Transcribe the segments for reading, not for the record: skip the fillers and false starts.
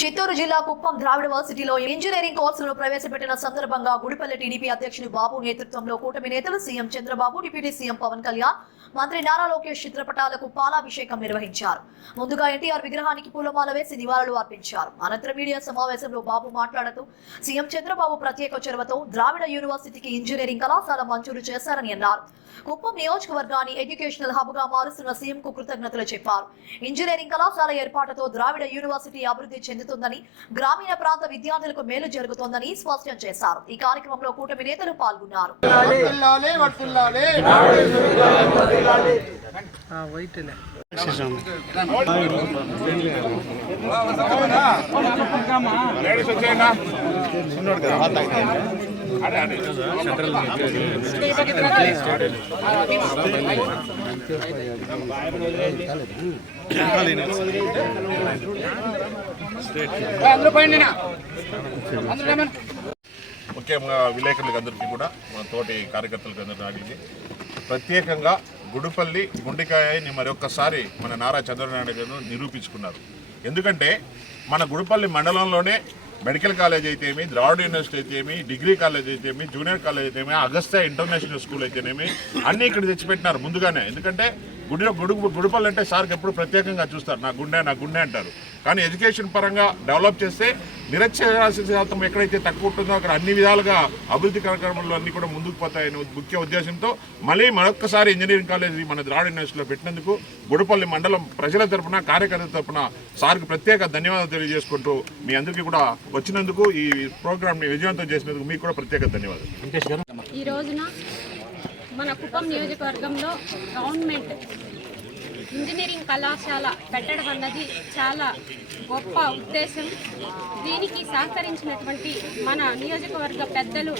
చిత్తూరు జిల్లా కుప్పం ద్రావిడ వర్సిటీలో ఇంజనీరింగ్ కోర్సులను ప్రవేశపెట్టిన సందర్భంగా గుడిపల్లి టీడీపీ అధ్యక్షుడు బాబు నేతృత్వంలో కూటమి నేతలు CM Chandrababu, deputy CM Pawan Kalyan, మంత్రి నారా లోకేష్ చిత్రపటాలకు పాలాభిషేకం నిర్వహించారు. ముందుగా ఎన్టీఆర్ విగ్రహానికి పూలమాల వేసి నివాళులు అర్పించారు. అనంతరం మీడియా సమావేశంలో బాబు మాట్లాడుతూ సీఎం చంద్రబాబు ప్రత్యేక చొరవతో ద్రావిడ యూనివర్సిటీకి ఇంజనీరింగ్ కళాశాల మంజూరు చేశారని అన్నారు. కుప్పం నియోజకవర్గాన్ని ఎడ్యుకేషనల్ హబ్ గా మారుస్తున్న సీఎం కు కృతజ్ఞతలు చెప్పారు. ఇంజనీరింగ్ కళాశాల ఏర్పాటుతో ద్రావిడ యూనివర్సిటీ అభివృద్ధి చెందుతుందని, గ్రామీణ ప్రాంత విద్యార్థులకు మేలు జరుగుతోందని స్పష్టం చేశారు. ఈ కార్యక్రమంలో కూటమి నేతలు పాల్గొన్నారు. ముఖ్యంగా విలేకరులకు అందరికీ కూడా మన తోటి కార్యకర్తలకు అందరికీ ప్రత్యేకంగా గుడిపల్లి గుండెకాయని మరొకసారి మన నారా చంద్రబాబు గారు నిరూపించుకున్నారు. ఎందుకంటే మన గుడిపల్లి మండలంలోనే మెడికల్ కాలేజ్ అయితేమి, ద్రావిడ యూనివర్సిటీ అయితేమి, డిగ్రీ కాలేజ్ అయితేమి, జూనియర్ కాలేజ్ అయితేమి, అగస్త్య ఇంటర్నేషనల్ స్కూల్ అయితేనేమి అన్నీ ఇక్కడ తెచ్చిపెట్టినారు ముందుగానే. ఎందుకంటే గుడిపల్లి అంటే సార్కి ఎప్పుడు ప్రత్యేకంగా చూస్తారు, నా గుండె అంటారు. కానీ ఎడ్యుకేషన్ పరంగా డెవలప్ చేస్తే నిరక్షరాస్యత శాతం ఎక్కడైతే తక్కువ ఉంటుందో అక్కడ అన్ని విధాలుగా అభివృద్ధి కార్యక్రమాలు అన్నీ కూడా ముందుకు పోతాయని ముఖ్య ఉద్దేశంతో మళ్ళీ మరొక్కసారి ఇంజనీరింగ్ కాలేజీ మన ద్రావిడ యూనివర్సిటీలో పెట్టినందుకు గుడిపల్లి మండలం ప్రజల తరఫున, కార్యకర్తల తరఫున సార్కి ప్రత్యేక ధన్యవాదాలు తెలియజేసుకుంటూ మీ అందరికీ కూడా వచ్చినందుకు, ఈ ప్రోగ్రామ్ని విజయవంతం చేసినందుకు మీకు కూడా ప్రత్యేక ధన్యవాదాలు. ఈ రోజున మన కుప్పం నియోజకవర్గంలో గవర్నమెంట్ ఇంజనీరింగ్ కళాశాల పెట్టడం అన్నది చాలా గొప్ప ఉద్దేశం. దీనికి సహకరించినటువంటి మన నియోజకవర్గ పెద్దలు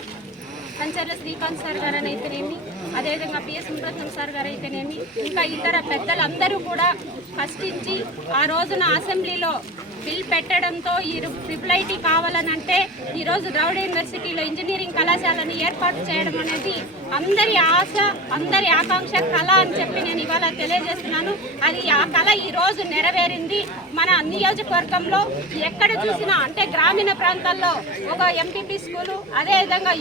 కంచర్ల శ్రీకాంత్ సార్ గారు అయితేనేమి, అదేవిధంగా పిఎస్ మురత్నం సార్ గారు అయితేనేమి, ఇంకా ఇతర పెద్దలందరూ కూడా కష్టించి ఆ రోజున అసెంబ్లీలో బిల్ పెట్టడంతో ఈ ట్రిపుల్ ఐటీ కావాలనంటే ఈరోజు ద్రావిడ యూనివర్సిటీలో ఇంజనీరింగ్ కళాశాలను ఏర్పాటు చేయడం అనేది అందరి ఆశ, అందరి ఆకాంక్ష, కళ అని చెప్పి నేను ఇవాళ తెలియజేస్తున్నాను. అది ఆ కళ ఈరోజు నెరవేరింది. మన నియోజకవర్గంలో ఎక్కడ చూసినా అంటే గ్రామీణ ప్రాంతాల్లో ఒక ఎంపీపీ స్కూలు, అదేవిధంగా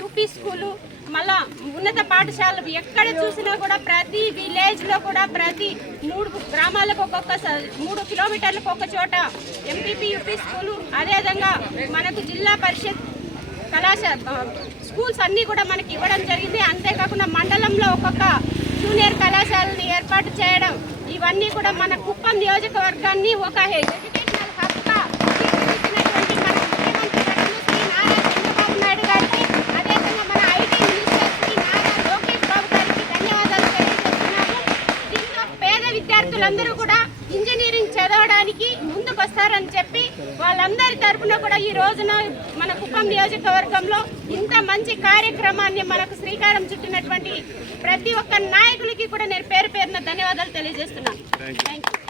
యూపీ స్కూలు, మళ్ళా ఉన్నత పాఠశాలలు ఎక్కడ చూసినా కూడా ప్రతి విలేజ్లో కూడా ప్రతి 3 గ్రామాలకు 3 కిలోమీటర్లకు ఒక చోట ఎంపీపీ యూపీ స్కూలు, అదేవిధంగా మనకు జిల్లా పరిషత్ కళాశాల స్కూల్స్ అన్నీ కూడా మనకి ఇవ్వడం జరిగింది. అంతేకాకుండా మండలంలో ఒక్కొక్క జూనియర్ కళాశాలని ఏర్పాటు చేయడం, ఇవన్నీ కూడా మన కుప్పం నియోజకవర్గాన్ని ఒక ఎడ్యుకేషనల్ హబ్గా తీర్చిదిద్దినటువంటి మన ముఖ్యమంత్రి శ్రీ నారా చంద్రబాబు నాయుడు గారికి, అదేవిధంగా మన ఐటీ మినిస్టర్ శ్రీ నారా లోకేష్ బాబు గారికి ధన్యవాదాలు తెలియజేస్తున్నాము. దీంతో పేద విద్యార్థులందరూ కూడా ఇంజనీరింగ్ చదవడానికి ముందుకు వస్తారని చెప్పి వాళ్ళందరి తరఫున కూడా ఈ రోజున మన కుప్పం నియోజకవర్గంలో ఇంత మంచి కార్యక్రమాన్ని మనకు శ్రీకారం చుట్టినటువంటి ప్రతి ఒక్క నాయకులకి కూడా నేను పేరు పేరున ధన్యవాదాలు తెలియజేస్తున్నాను. Thank you.